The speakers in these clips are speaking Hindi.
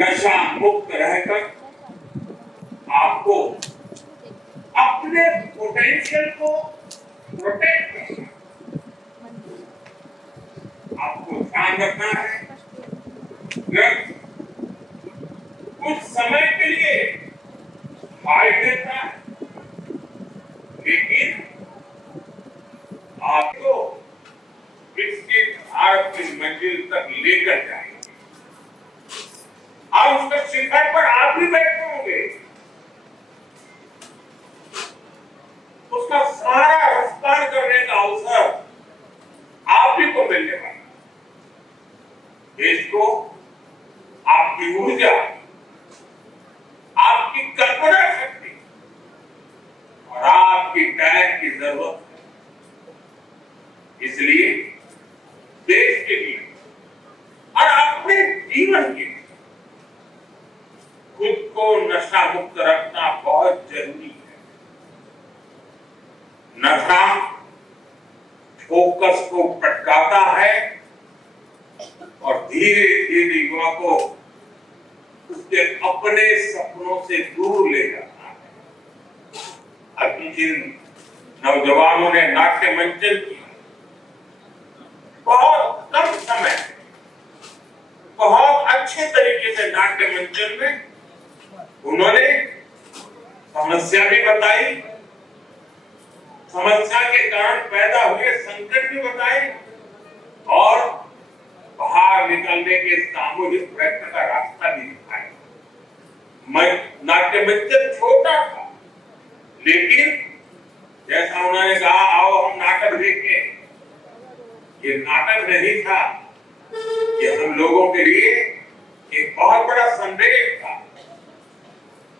नशा मुक्त रहकर आपको अपने पोटेंशियल को प्रोटेक्ट करना, आपको ध्यान रखना है। ड्रग्स कुछ समय के लिए हाई देता है, लेकिन आपको विकसित भारत की मंजिल तक लेकर जाएंगे। और उसके शिखर पर आप भी बैठे होंगे, उसका सारा विस्तार करने का अवसर आप ही को मिलने वाला। देश को आपकी ऊर्जा, आपकी कल्पना शक्ति और आपकी टैलेंट की जरूरत है। इसलिए देश के लिए और अपने जीवन के लिए खुद को नशा मुक्त रखना बहुत जरूरी है। नशा फोकस को भटकाता है और धीरे धीरे युवा को उसके अपने सपनों से दूर ले जाता है। अभी जिन नौजवानों ने नाट्य मंचन किया, बहुत कम समय, बहुत अच्छे तरीके से नाट्य मंचन में उन्होंने समस्या भी बताई, समस्या के कारण पैदा हुए संकट भी बताए और बाहर निकलने के सामूहिक प्रयत्न का रास्ता भी दिखाया। नाट्य मंचन छोटा था, लेकिन जैसा उन्होंने कहा, आओ हम नाटक देखें, ये नाटक नहीं था, ये हम लोगों के लिए एक बहुत बड़ा संदेश था,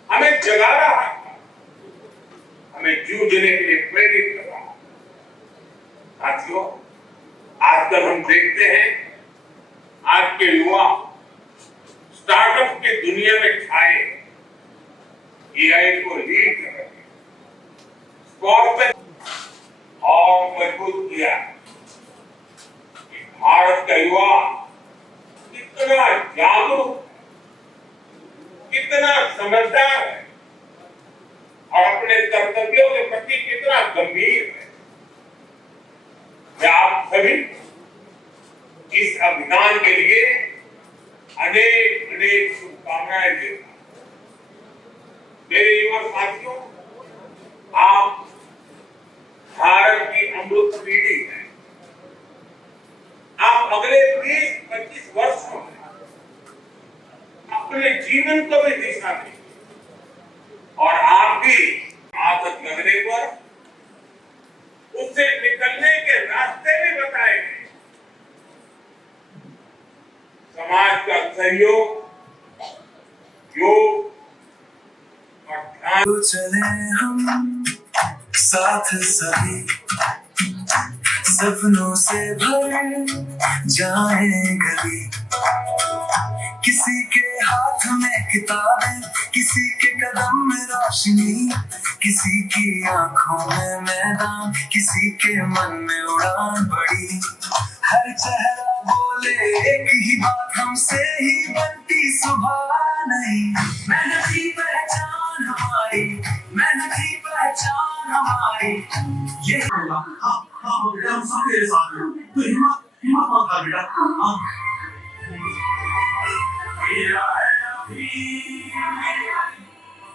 हमें जगा रहा था, हमें जूझने के लिए प्रेरित कर रहा था। साथियों, आजकल हम देखते हैं आज के युवा स्टार्टअप की दुनिया में छाए, एआई को लीड कर रहे हैं, स्पोर्ट पे और मजबूत किया। भारत का युवा कितना जागरूक, कितना समझदार है और अपने कर्तव्यों के प्रति कितना गंभीर है। मैं आप सभी इस अभियान के लिए अनेक अनेक शुभकामनाएं देता हूं। मेरे युवा साथियों, आप भारत की अमृत पीढ़ी है। आप अगले 20-25 वर्षों में अपने जीवन को भी दिशा देंगे और आप भी आदत लगने पर उससे निकलने के रास्ते भी बताएंगे। समाज का सहयोग, योग और ध्यान। तो चले हम साथ सभी, सपनों से भर जाए गली। किसी के हाथ में किताबें, किसी के कदम में रोशनी, किसी की आंखों में मैदान, किसी के मन में उड़ान बड़ी। हर चेहरा बोले एक ही बात, हमसे ही बनती सुबह नहीं। मेहनत की पहचान हमारी, मेहनत की पहचान हमारी। ये हम सब तेरे साथ हैं, तो हिम्मत मत हार बेटा। मेरा है अभी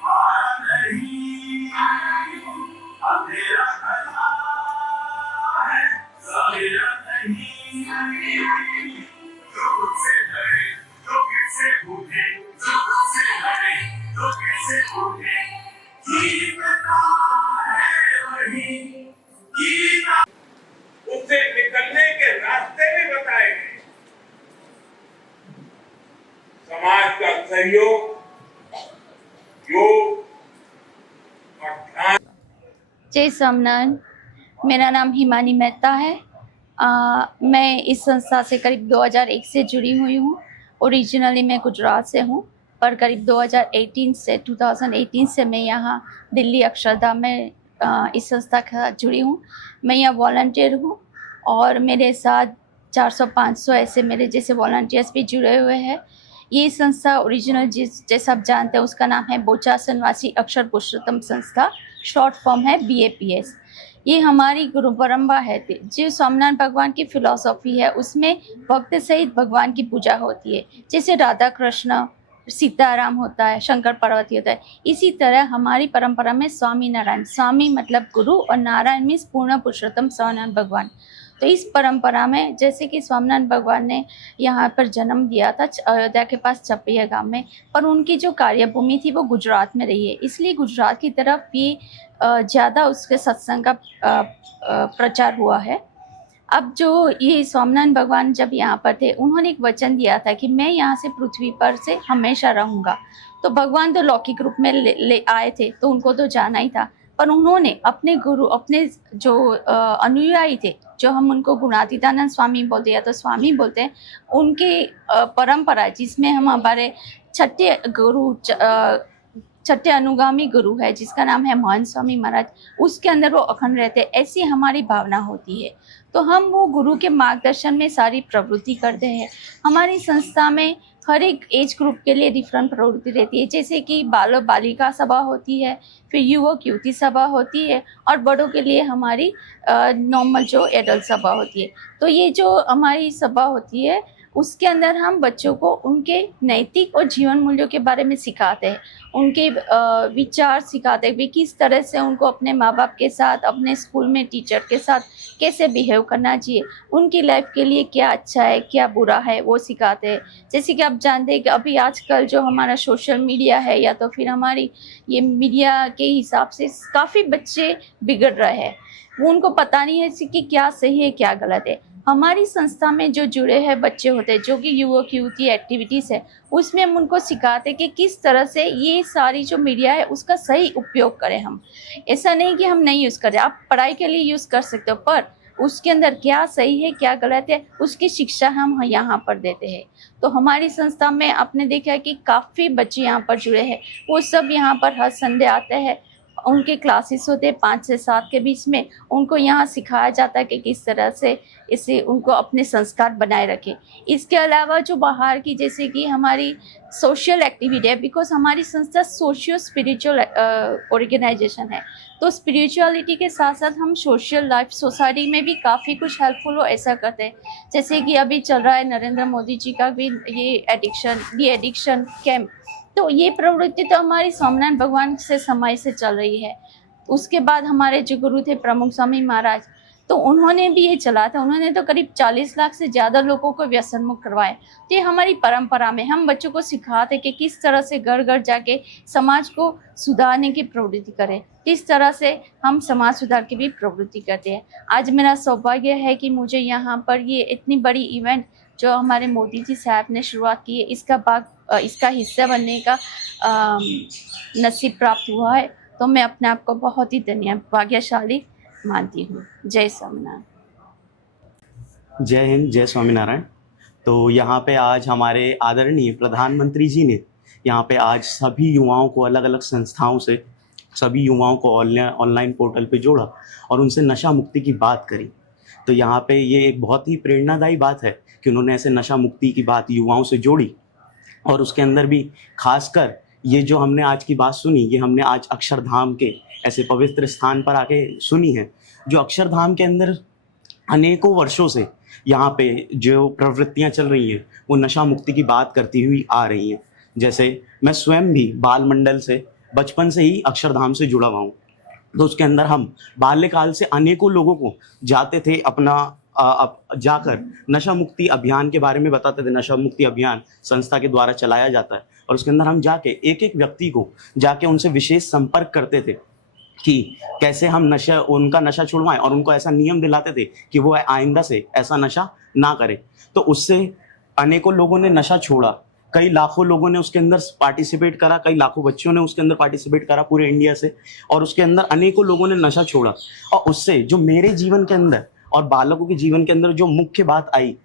हार नहीं, अंधेरा खड़ा है सवेरा नहीं। जो मुझसे डरे, जो किससे पूछे, जो मुझसे डरे, जो किससे पूछे, जीतना है वही, जीना। उससे निकलने के रास्ते भी बताएंगे। समाज का सहयोग, योग और ध्यान। जय सोमनाथ। मेरा नाम हिमानी मेहता है। मैं इस संस्था से करीब 2001 से जुड़ी हुई हूँ। ओरिजिनली मैं गुजरात से हूँ, पर करीब 2018 से मैं यहाँ दिल्ली अक्षरधाम में इस संस्था के साथ जुड़ी हूँ। मैं यहाँ वॉलंटियर हूँ और मेरे साथ 400-500 ऐसे मेरे जैसे वॉलंटियर्स भी जुड़े हुए हैं। ये संस्था ओरिजिनल जैसा आप जानते हैं उसका नाम है बोचासनवासी अक्षर पुरुषोत्तम संस्था, शॉर्ट फॉर्म है BAPS। ये हमारी गुरु परंपरा है। जो स्वामीनारायण भगवान की फिलॉसफी है उसमें भक्त सहित भगवान की पूजा होती है, जैसे राधा कृष्ण सीताराम होता है, शंकर पार्वती होता है। इसी तरह हमारी परंपरा में स्वामी नारायण, स्वामी मतलब गुरु और नारायण मीन्स पूर्ण पुरुषोत्तम स्वामीनारायण भगवान। तो इस परंपरा में जैसे कि स्वामीनारायण भगवान ने यहाँ पर जन्म दिया था अयोध्या के पास चपैया गांव में, पर उनकी जो कार्यभूमि थी वो गुजरात में रही है, इसलिए गुजरात की तरफ ये ज़्यादा उसके सत्संग का प्रचार हुआ है। अब जो ये स्वामीनारायण भगवान जब यहाँ पर थे उन्होंने एक वचन दिया था कि मैं यहाँ से पृथ्वी पर से हमेशा रहूँगा। तो भगवान तो लौकिक रूप में ले आए थे तो उनको तो जाना ही था, पर उन्होंने अपने गुरु, अपने जो अनुयायी थे, जो हम उनको गुणातीतानंद स्वामी बोलते हैं या तो स्वामी बोलते हैं, उनकी परंपरा जिसमें हम हमारे छठे अनुगामी गुरु है जिसका नाम है महंत स्वामी महाराज, उसके अंदर वो अखंड रहते, ऐसी हमारी भावना होती है। तो हम वो गुरु के मार्गदर्शन में सारी प्रवृत्ति करते हैं। हमारी संस्था में हर एक एज ग्रुप के लिए डिफरेंट प्रवृत्ति रहती है, जैसे कि बालो बालिका सभा होती है, फिर युवक युवती सभा होती है, और बड़ों के लिए हमारी नॉर्मल जो एडल्ट सभा होती है। तो ये जो हमारी सभा होती है उसके अंदर हम बच्चों को उनके नैतिक और जीवन मूल्यों के बारे में सिखाते हैं, उनके विचार सिखाते हैं, किस तरह से उनको अपने माँ बाप के साथ, अपने स्कूल में टीचर के साथ कैसे बिहेव करना चाहिए, उनकी लाइफ के लिए क्या अच्छा है क्या बुरा है वो सिखाते हैं। जैसे कि आप जानते हैं कि अभी आजकल जो हमारा सोशल मीडिया है या तो फिर हमारी ये मीडिया के हिसाब से काफ़ी बच्चे बिगड़ रहे हैं, वो उनको पता नहीं है कि क्या सही है क्या गलत है। हमारी संस्था में जो जुड़े हैं बच्चे होते हैं, जो कि युवक युवती एक्टिविटीज़ है, उसमें हम उनको सिखाते हैं कि किस तरह से ये सारी जो मीडिया है उसका सही उपयोग करें। हम ऐसा नहीं कि हम नहीं यूज़ करें, आप पढ़ाई के लिए यूज़ कर सकते हो, पर उसके अंदर क्या सही है क्या गलत है उसकी शिक्षा हम यहाँ पर देते हैं। तो हमारी संस्था में आपने देखा है कि काफ़ी बच्चे यहाँ पर जुड़े हैं, वो सब यहाँ पर हर संडे आते हैं, उनके क्लासेस होते हैं 5 से 7 के बीच में, उनको यहाँ सिखाया जाता है कि किस तरह से इसे उनको अपने संस्कार बनाए रखें। इसके अलावा जो बाहर की जैसे कि हमारी सोशल एक्टिविटी है, बिकॉज हमारी संस्था सोशियो स्पिरिचुअल ऑर्गेनाइजेशन है, तो स्पिरिचुअलिटी के साथ साथ हम सोशल लाइफ सोसाइटी में भी काफ़ी कुछ हेल्पफुल हो ऐसा करते हैं। जैसे कि अभी चल रहा है नरेंद्र मोदी जी का भी ये एडिक्शन कैंप, तो ये प्रवृत्ति तो हमारी स्वामीनारायण भगवान से समय से चल रही है। उसके बाद हमारे जो गुरु थे प्रमुख स्वामी महाराज, तो उन्होंने भी ये चला था, उन्होंने तो करीब 40 लाख से ज़्यादा लोगों को व्यसन मुक्त करवाए। तो ये हमारी परंपरा में हम बच्चों को सिखाते कि किस तरह से घर घर जाके समाज को सुधारने की प्रवृत्ति करें, किस तरह से हम समाज सुधार की भी प्रवृत्ति करते हैं। आज मेरा सौभाग्य है कि मुझे यहाँ पर ये इतनी बड़ी इवेंट जो हमारे मोदी जी साहब ने शुरुआत की है इसका हिस्सा बनने का नसीब प्राप्त हुआ है, तो मैं अपने आप को बहुत ही भाग्यशाली मानती हूँ। जय स्वामीनारायण। जय हिंद, जय स्वामीनारायण। तो यहाँ पे आज हमारे आदरणीय प्रधानमंत्री जी ने यहाँ पे आज सभी युवाओं को अलग अलग संस्थाओं से सभी युवाओं को ऑनलाइन पोर्टल पे जोड़ा और उनसे नशा मुक्ति की बात करी। तो यहाँ पे ये एक बहुत ही प्रेरणादायी बात है कि उन्होंने ऐसे नशा मुक्ति की बात युवाओं से जोड़ी, और उसके अंदर भी खासकर ये जो हमने आज की बात सुनी, ये हमने आज अक्षरधाम के ऐसे पवित्र स्थान पर आके सुनी है, जो अक्षरधाम के अंदर अनेकों वर्षों से यहाँ पे जो प्रवृत्तियाँ चल रही हैं वो नशा मुक्ति की बात करती हुई आ रही हैं। जैसे मैं स्वयं भी बाल मंडल से बचपन से ही अक्षरधाम से जुड़ा हुआ हूँ, तो उसके अंदर हम बाल्यकाल से अनेकों लोगों को जाते थे अपना जाकर नशा मुक्ति अभियान के बारे में बताते थे। नशा मुक्ति अभियान संस्था के द्वारा चलाया जाता है, और उसके अंदर हम जाके एक एक व्यक्ति को जाके उनसे विशेष संपर्क करते थे कि कैसे हम उनका नशा छुड़वाएं, और उनको ऐसा नियम दिलाते थे कि वो आइंदा से ऐसा नशा ना करें। तो उससे अनेकों लोगों ने नशा छोड़ा, कई लाखों लोगों ने उसके अंदर पार्टिसिपेट करा, कई लाखों बच्चों ने उसके अंदर पार्टिसिपेट करा पूरे इंडिया से, और उसके अंदर अनेकों लोगों ने नशा छोड़ा। और उससे जो मेरे जीवन के अंदर और बालकों के जीवन के अंदर जो मुख्य बात आई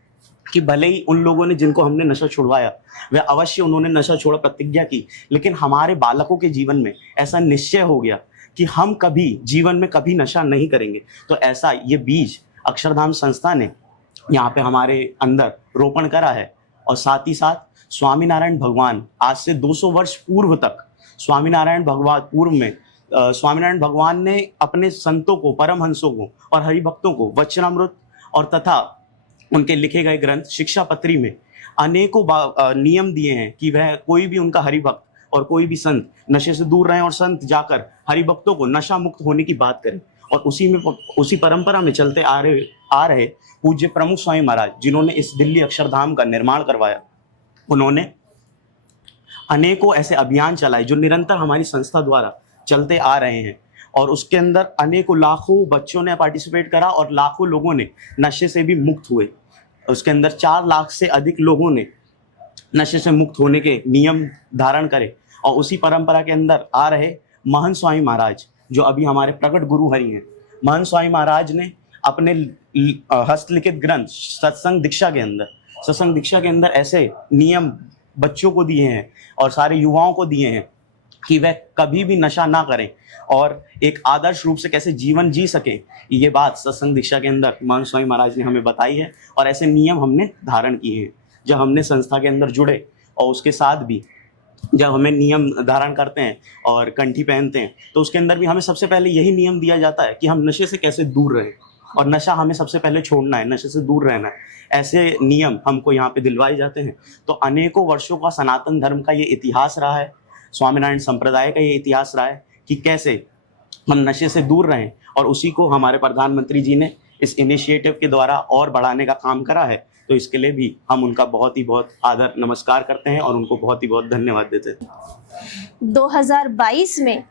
कि भले ही उन लोगों ने जिनको हमने नशा छुड़वाया वह अवश्य उन्होंने नशा छोड़ा, प्रतिज्ञा की, लेकिन हमारे बालकों के जीवन में ऐसा निश्चय हो गया कि हम कभी जीवन में कभी नशा नहीं करेंगे। तो ऐसा ये बीज अक्षरधाम संस्था ने यहाँ पे हमारे अंदर रोपण करा है, और साथ ही साथ स्वामीनारायण भगवान आज से 200 वर्ष पूर्व तक स्वामीनारायण भगवान ने अपने संतों को, परमहंसों को और हरिभक्तों को वचनामृत और तथा उनके लिखे गए ग्रंथ शिक्षापत्री में अनेकों नियम दिए हैं कि वह कोई भी उनका हरिभक्त और कोई भी संत नशे से दूर रहें और संत जाकर हरिभक्तों को नशा मुक्त होने की बात करें। और उसी परंपरा में चलते आ रहे पूज्य प्रमुख स्वामी महाराज, जिन्होंने इस दिल्ली अक्षरधाम का निर्माण करवाया, उन्होंने अनेकों ऐसे अभियान चलाए जो निरंतर हमारी संस्था द्वारा चलते आ रहे हैं। और उसके अंदर अनेकों लाखों बच्चों ने पार्टिसिपेट करा और लाखों लोगों ने नशे से भी मुक्त हुए। उसके अंदर 4 लाख से अधिक लोगों ने नशे से मुक्त होने के नियम धारण करे। और उसी परंपरा के अंदर आ रहे महंत स्वामी महाराज, जो अभी हमारे प्रकट गुरु हरि हैं, महंत स्वामी महाराज ने अपने हस्तलिखित ग्रंथ सत्संग दीक्षा के अंदर ऐसे नियम बच्चों को दिए हैं और सारे युवाओं को दिए हैं कि वह कभी भी नशा ना करें और एक आदर्श रूप से कैसे जीवन जी सके। ये बात सत्संग दीक्षा के अंदर महंत स्वामी महाराज ने हमें बताई है और ऐसे नियम हमने धारण किए हैं। जब हमने संस्था के अंदर जुड़े और उसके साथ भी जब हमें नियम धारण करते हैं और कंठी पहनते हैं, तो उसके अंदर भी हमें सबसे पहले यही नियम दिया जाता है कि हम नशे से कैसे दूर रहें और नशा हमें सबसे पहले छोड़ना है, नशे से दूर रहना है। ऐसे नियम हमको यहाँ पे दिलवाए जाते हैं। तो अनेकों वर्षों का सनातन धर्म का ये इतिहास रहा है, स्वामीनारायण संप्रदाय का ये इतिहास रहा है कि कैसे हम नशे से दूर रहें, और उसी को हमारे प्रधानमंत्री जी ने इस इनिशिएटिव के द्वारा और बढ़ाने का काम करा है। तो इसके लिए भी हम उनका बहुत ही बहुत आदर नमस्कार करते हैं और उनको बहुत ही बहुत धन्यवाद देते हैं। 2022 में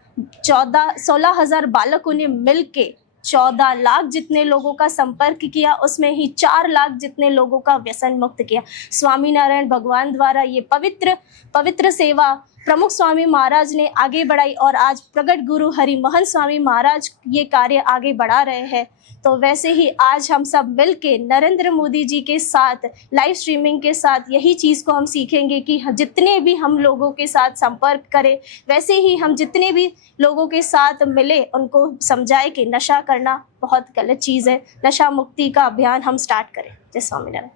16,000 बालकों ने मिलके 14 लाख जितने लोगों का संपर्क किया, उसमें ही 4 लाख जितने लोगों का व्यसन मुक्त किया। स्वामीनारायण भगवान द्वारा ये पवित्र सेवा प्रमुख स्वामी महाराज ने आगे बढ़ाई और आज प्रगट गुरु हरि महंत स्वामी महाराज ये कार्य आगे बढ़ा रहे हैं। तो वैसे ही आज हम सब मिलके नरेंद्र मोदी जी के साथ लाइव स्ट्रीमिंग के साथ यही चीज़ को हम सीखेंगे कि जितने भी हम लोगों के साथ संपर्क करें, वैसे ही हम जितने भी लोगों के साथ मिले उनको समझाए कि नशा करना बहुत गलत चीज़ है। नशा मुक्ति का अभियान हम स्टार्ट करें। जय स्वामीनारायण।